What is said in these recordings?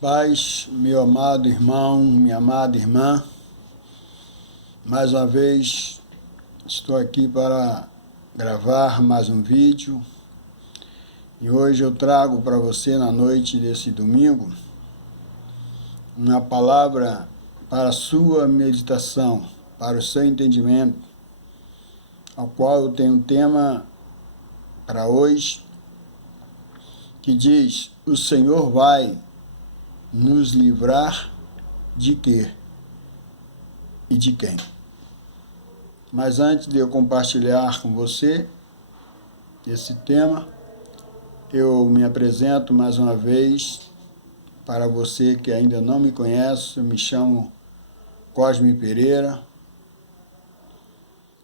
Paz, meu amado irmão, minha amada irmã, mais uma vez estou aqui para gravar mais um vídeo e hoje eu trago para você na noite desse domingo uma palavra para a sua meditação, para o seu entendimento, ao qual eu tenho um tema para hoje que diz: o Senhor vai nos livrar de quê e de quem? Mas antes de eu compartilhar com você esse tema, eu me apresento mais uma vez para você que ainda não me conhece. Eu me chamo Cosme Pereira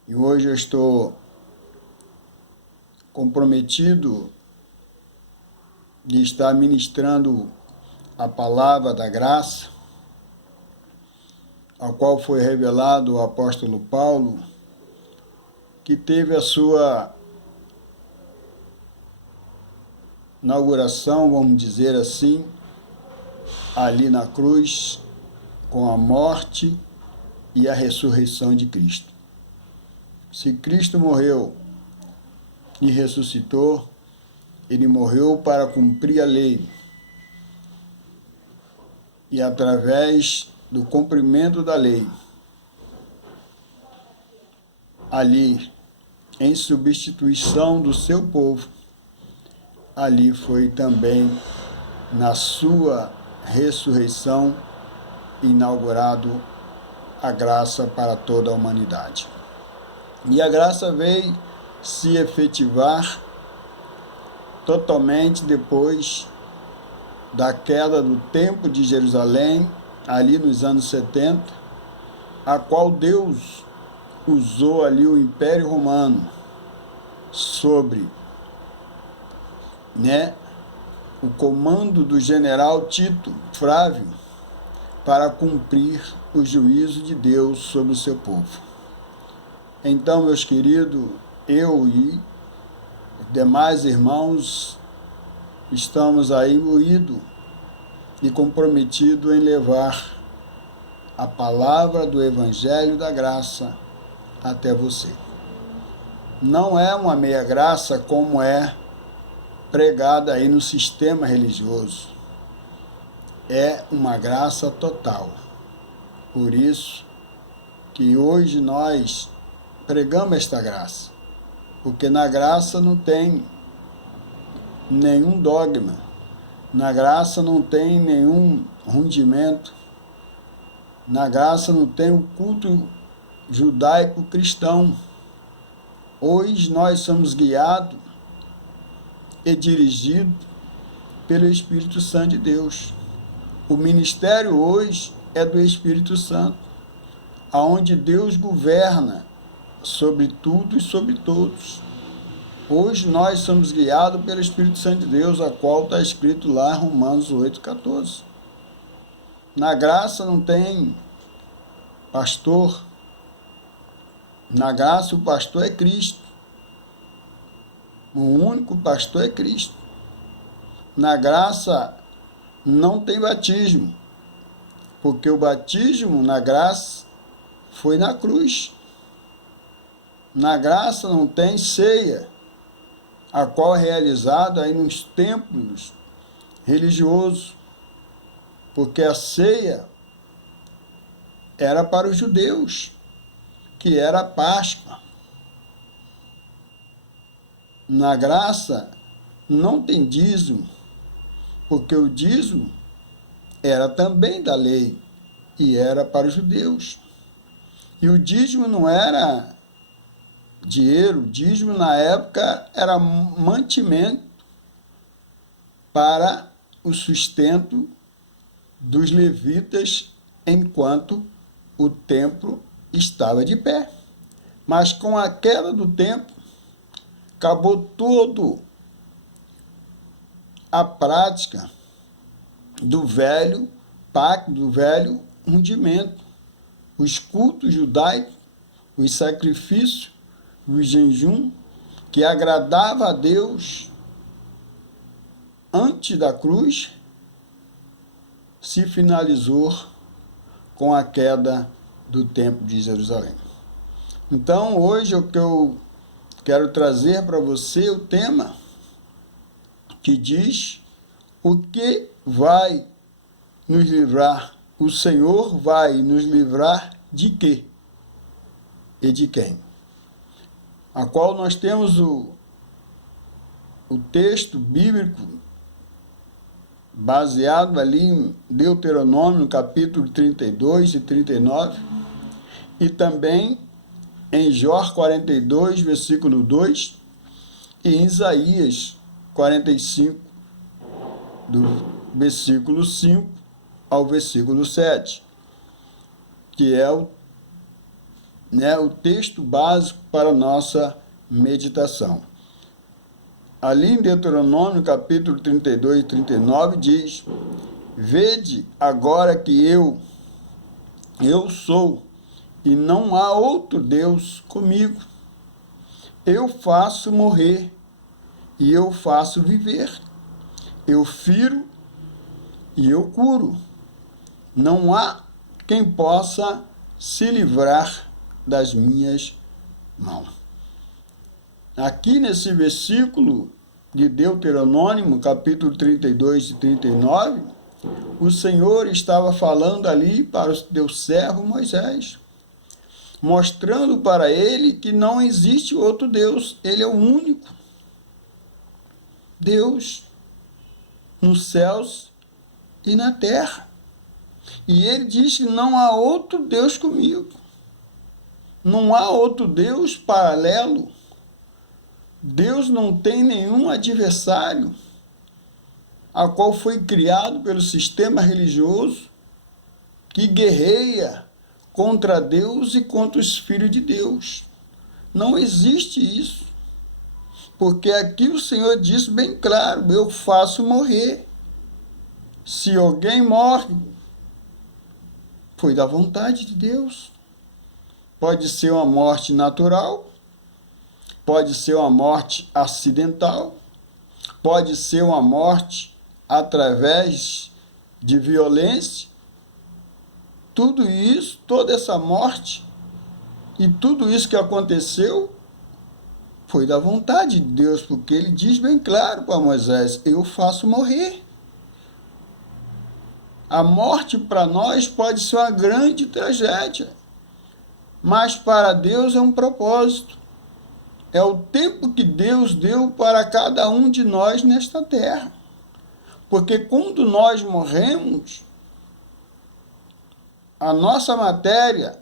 e hoje eu estou comprometido de estar ministrando a palavra da graça, ao qual foi revelado o apóstolo Paulo, que teve a sua inauguração, vamos dizer assim, ali na cruz, com a morte e a ressurreição de Cristo. Se Cristo morreu e ressuscitou, ele morreu para cumprir a lei. E através do cumprimento da lei, ali, em substituição do seu povo, ali foi também na sua ressurreição inaugurado a graça para toda a humanidade. E a graça veio se efetivar totalmente depois da queda do Templo de Jerusalém, ali nos anos 70, a qual Deus usou ali o Império Romano sobre o comando do general Tito Flávio para cumprir o juízo de Deus sobre o seu povo. Então, meus queridos, eu e demais irmãos estamos aí imbuídos e comprometidos em levar a palavra do Evangelho da Graça até você. Não é uma meia graça como é pregada aí no sistema religioso. É uma graça total. Por isso que hoje nós pregamos esta graça. Porque na graça não tem nenhum dogma. Na graça não tem nenhum rudimento. Na graça não tem o culto judaico-cristão. Hoje nós somos guiados e dirigidos pelo Espírito Santo de Deus. O ministério hoje é do Espírito Santo, aonde Deus governa sobre tudo e sobre todos. Hoje nós somos guiados pelo Espírito Santo de Deus, a qual está escrito lá em Romanos 8,14. Na graça não tem pastor. Na graça o pastor é Cristo. O único pastor é Cristo. Na graça não tem batismo, porque o batismo na graça foi na cruz. Na graça não tem ceia, a qual é realizada aí nos templos religiosos, porque a ceia era para os judeus, que era a Páscoa. Na graça não tem dízimo, porque o dízimo era também da lei e era para os judeus. E o dízimo não era dinheiro, o dízimo na época era mantimento para o sustento dos levitas enquanto o templo estava de pé. Mas com a queda do templo, acabou toda a prática do velho pacto, do velho rudimento. Os cultos judaicos, os sacrifícios, o jejum, que agradava a Deus antes da cruz, se finalizou com a queda do Templo de Jerusalém. Então, hoje o que eu quero trazer para você o tema que diz o que vai nos livrar, o Senhor vai nos livrar de quê e de quem? A qual nós temos o texto bíblico baseado ali em Deuteronômio, no capítulo 32 e 39, e também em Jó 42, versículo 2, e em Isaías 45, do versículo 5 ao versículo 7, que é o texto básico para a nossa meditação. Ali em Deuteronômio, capítulo 32 e 39, diz: Vede agora que eu sou, e não há outro Deus comigo. Eu faço morrer, e eu faço viver. Eu firo, e eu curo. Não há quem possa se livrar das minhas mãos. Aqui nesse versículo de Deuteronômio, capítulo 32 e 39, o Senhor estava falando ali para o teu servo Moisés, mostrando para ele que não existe outro Deus, ele é o único Deus nos céus e na terra. E ele diz que não há outro Deus comigo, não há outro Deus paralelo. Deus não tem nenhum adversário a qual foi criado pelo sistema religioso que guerreia contra Deus e contra os filhos de Deus. Não existe isso. Porque aqui o Senhor disse bem claro: eu faço morrer. Se alguém morre, foi da vontade de Deus. Pode ser uma morte natural, pode ser uma morte acidental, pode ser uma morte através de violência. Tudo isso, toda essa morte e tudo isso que aconteceu foi da vontade de Deus, porque ele diz bem claro para Moisés: eu faço morrer. A morte para nós pode ser uma grande tragédia, mas para Deus é um propósito. É o tempo que Deus deu para cada um de nós nesta terra. Porque quando nós morremos, a nossa matéria,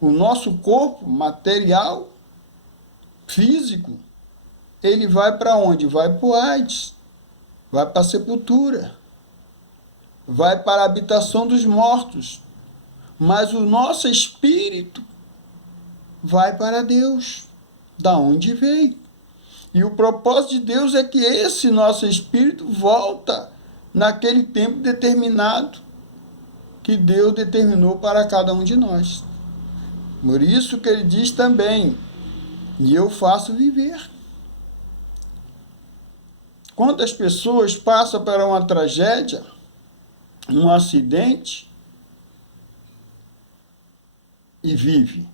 o nosso corpo material, físico, ele vai para onde? Vai para o Hades, vai para a sepultura, vai para a habitação dos mortos. Mas o nosso espírito vai para Deus, da onde veio. E o propósito de Deus é que esse nosso espírito volta naquele tempo determinado que Deus determinou para cada um de nós. Por isso que ele diz também: e eu faço viver. Quantas pessoas passam por uma tragédia, um acidente, e vive?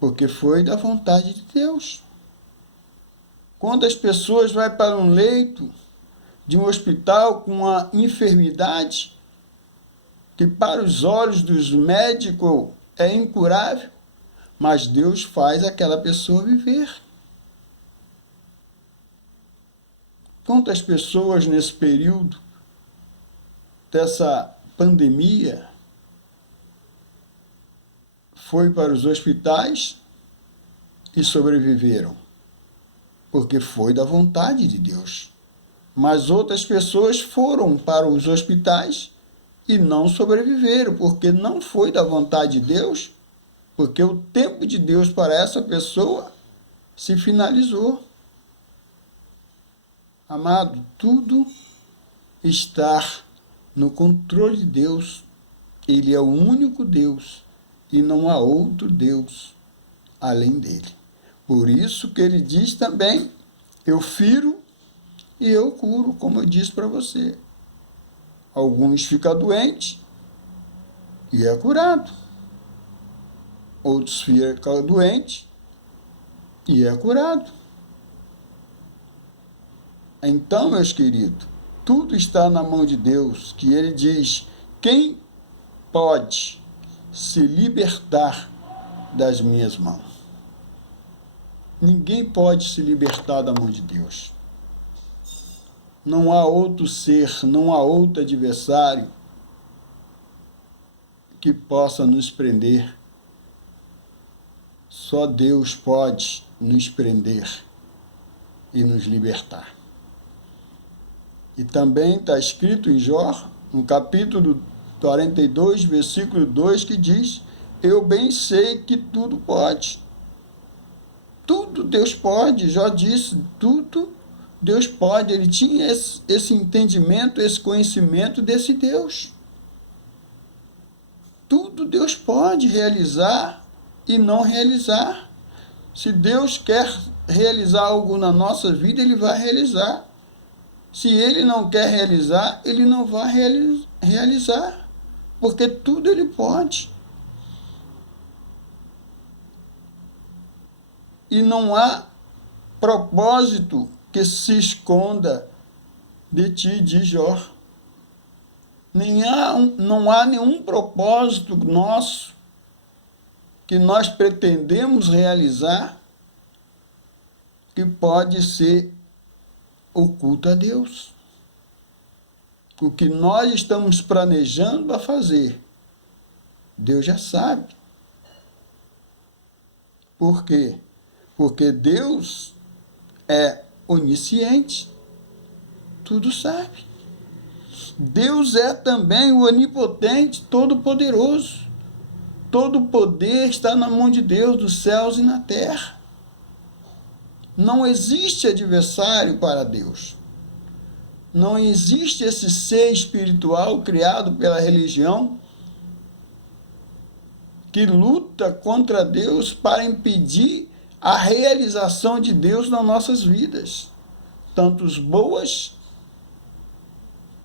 Porque foi da vontade de Deus. Quantas pessoas vão para um leito de um hospital com uma enfermidade que para os olhos dos médicos é incurável, mas Deus faz aquela pessoa viver. Quantas pessoas nesse período dessa pandemia foi para os hospitais e sobreviveram? Porque foi da vontade de Deus. Mas outras pessoas foram para os hospitais e não sobreviveram, porque não foi da vontade de Deus, porque o tempo de Deus para essa pessoa se finalizou. Amado, tudo está no controle de Deus. Ele é o único Deus e não há outro Deus além dele. Por isso que ele diz também: eu firo e eu curo, como eu disse para você. Alguns ficam doentes e é curado. Outros ficam doentes e é curado. Então, meus queridos, tudo está na mão de Deus, que Ele diz: quem pode se libertar das minhas mãos? Ninguém pode se libertar da mão de Deus. Não há outro ser, não há outro adversário que possa nos prender. Só Deus pode nos prender e nos libertar. E também está escrito em Jó, no capítulo 42, versículo 2, que diz: eu bem sei que tudo pode. Tudo Deus pode. Jó disse, tudo Deus pode. Ele tinha esse entendimento, esse conhecimento desse Deus. Tudo Deus pode realizar e não realizar. Se Deus quer realizar algo na nossa vida, Ele vai realizar. Se Ele não quer realizar, Ele não vai realizar, porque tudo Ele pode. E não há propósito que se esconda de ti, diz Jó. Não há nenhum propósito nosso que nós pretendemos realizar que pode ser oculto a Deus. O que nós estamos planejando a fazer, Deus já sabe. Por quê? Porque Deus é onisciente, tudo sabe. Deus é também o onipotente, todo-poderoso. Todo o poder está na mão de Deus, dos céus e na terra. Não existe adversário para Deus. Não existe esse ser espiritual criado pela religião que luta contra Deus para impedir a realização de Deus nas nossas vidas, tanto as boas,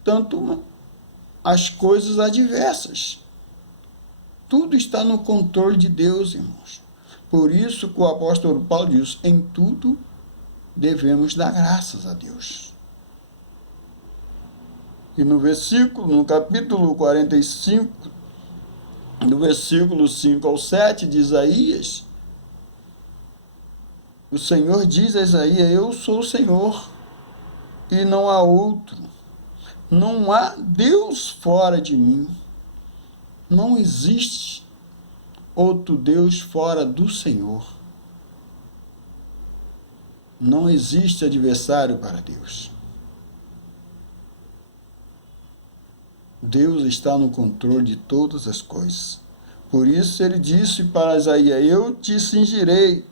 tanto as coisas adversas. Tudo está no controle de Deus, irmãos. Por isso que o apóstolo Paulo diz: em tudo devemos dar graças a Deus. E no capítulo 45, no versículo 5 ao 7 de Isaías, o Senhor diz a Isaías: eu sou o Senhor, e não há outro. Não há Deus fora de mim. Não existe outro Deus fora do Senhor. Não existe adversário para Deus. Deus está no controle de todas as coisas. Por isso ele disse para Isaías: eu te cingirei,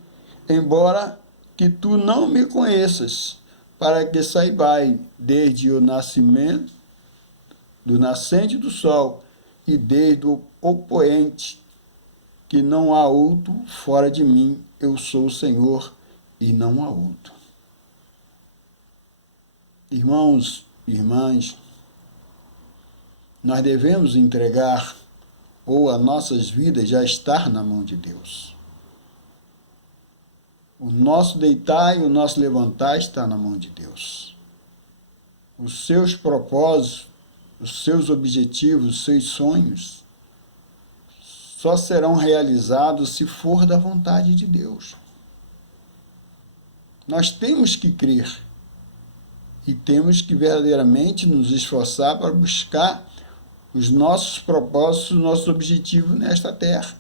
embora que tu não me conheças, para que saibais desde o nascimento, do nascente do sol, e desde o poente, que não há outro fora de mim. Eu sou o Senhor e não há outro. Irmãos e irmãs, nós devemos entregar, ou as nossas vidas já estar na mão de Deus. O nosso deitar e o nosso levantar está na mão de Deus. Os seus propósitos, os seus objetivos, os seus sonhos só serão realizados se for da vontade de Deus. Nós temos que crer e temos que verdadeiramente nos esforçar para buscar os nossos propósitos, os nossos objetivos nesta terra.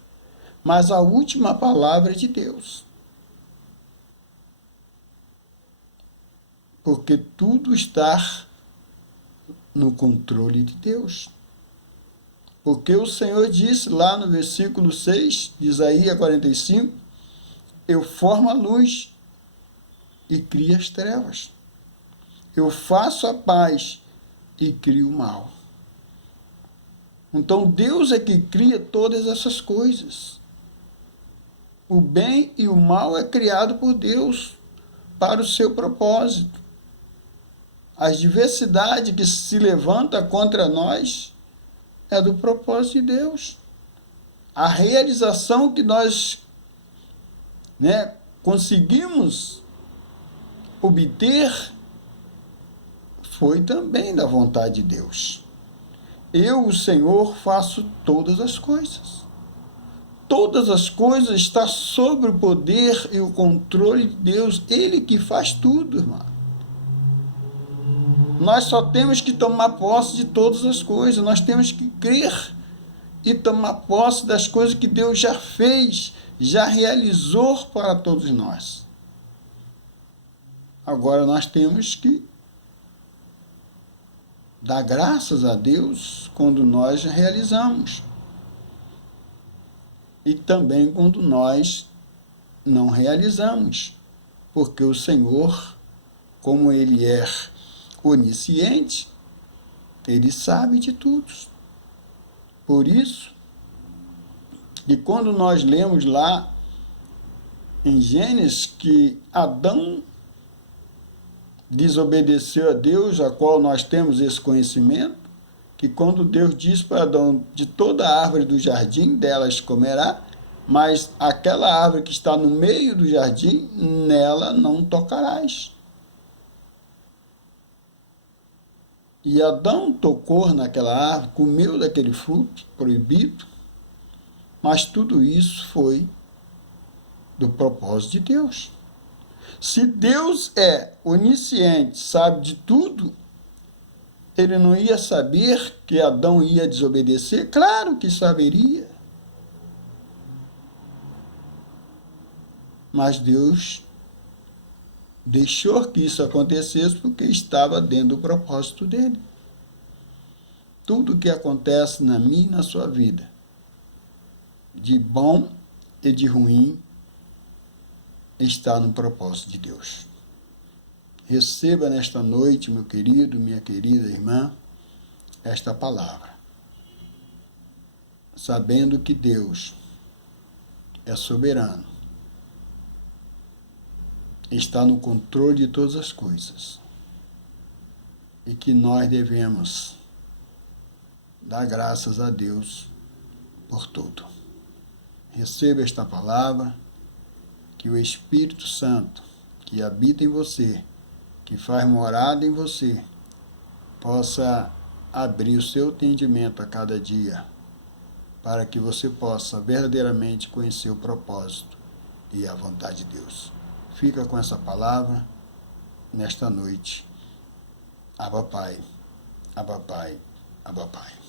Mas a última palavra é de Deus. Porque tudo está no controle de Deus. Porque o Senhor disse lá no versículo 6 de Isaías 45, eu formo a luz e crio as trevas. Eu faço a paz e crio o mal. Então Deus é que cria todas essas coisas. O bem e o mal é criado por Deus para o seu propósito. A adversidade que se levanta contra nós é do propósito de Deus. A realização que nós, conseguimos obter foi também da vontade de Deus. Eu, o Senhor, faço todas as coisas. Todas as coisas estão sob o poder e o controle de Deus. Ele que faz tudo, irmão. Nós só temos que tomar posse de todas as coisas. Nós temos que crer e tomar posse das coisas que Deus já fez, já realizou para todos nós. Agora nós temos que dar graças a Deus quando nós realizamos. E também quando nós não realizamos. Porque o Senhor, como Ele é onisciente, Ele sabe de tudo. Por isso, que quando nós lemos lá em Gênesis que Adão desobedeceu a Deus, a qual nós temos esse conhecimento, que quando Deus diz para Adão, de toda a árvore do jardim delas comerá, mas aquela árvore que está no meio do jardim, nela não tocarás. E Adão tocou naquela árvore, comeu daquele fruto proibido, mas tudo isso foi do propósito de Deus. Se Deus é onisciente, sabe de tudo, Ele não ia saber que Adão ia desobedecer? Claro que saberia. Mas Deus deixou que isso acontecesse porque estava dentro do propósito dele. Tudo que acontece na minha e na sua vida, de bom e de ruim, está no propósito de Deus. Receba nesta noite, meu querido, minha querida irmã, esta palavra, sabendo que Deus é soberano, está no controle de todas as coisas e que nós devemos dar graças a Deus por tudo. Receba esta palavra, que o Espírito Santo, que habita em você, que faz morada em você, possa abrir o seu entendimento a cada dia, para que você possa verdadeiramente conhecer o propósito e a vontade de Deus. Fica com essa palavra nesta noite. Abba Pai, Abba Pai, Abba Pai.